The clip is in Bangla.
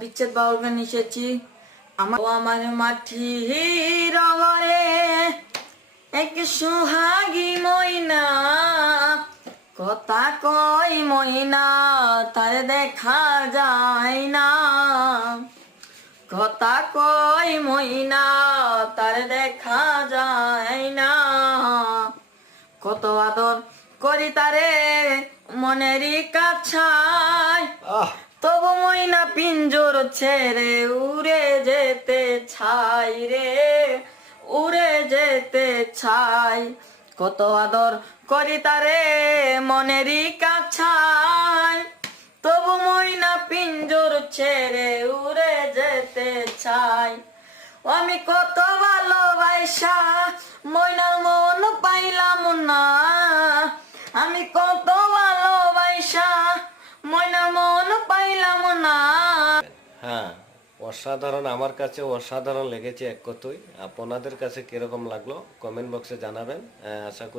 বিচ্ছেদ বাউল গান এসেছি। আমার মাটি রগরে এক সোহাগী ময়না, কথা কই ময়না তার দেখা যায় না, কথা কই ময়না তার দেখা যায় না। কত আদর করি তারে মনেরই কাছায়, তবু ময়না পিঞ্জর ছেড়ে উড়ে যেতে ছাই রে, উড়ে যেতে ছাই। কত আদর করি তারে মনেরই কাছায়, তবু ময়না পিঞ্জর ছেড়ে উড়ে যেতে চাই। আমি কত ভালোবাসা ময়নার মন পাইলাম না, আমি কত ভালোবাসা ময়নার মন পাইলাম না। হ্যাঁ, অসাধারণ, আমার কাছে অসাধারণ লেগেছে এক কথায়। আপনাদের কাছে কিরকম লাগলো কমেন্ট বক্সে জানাবেন। আশা করি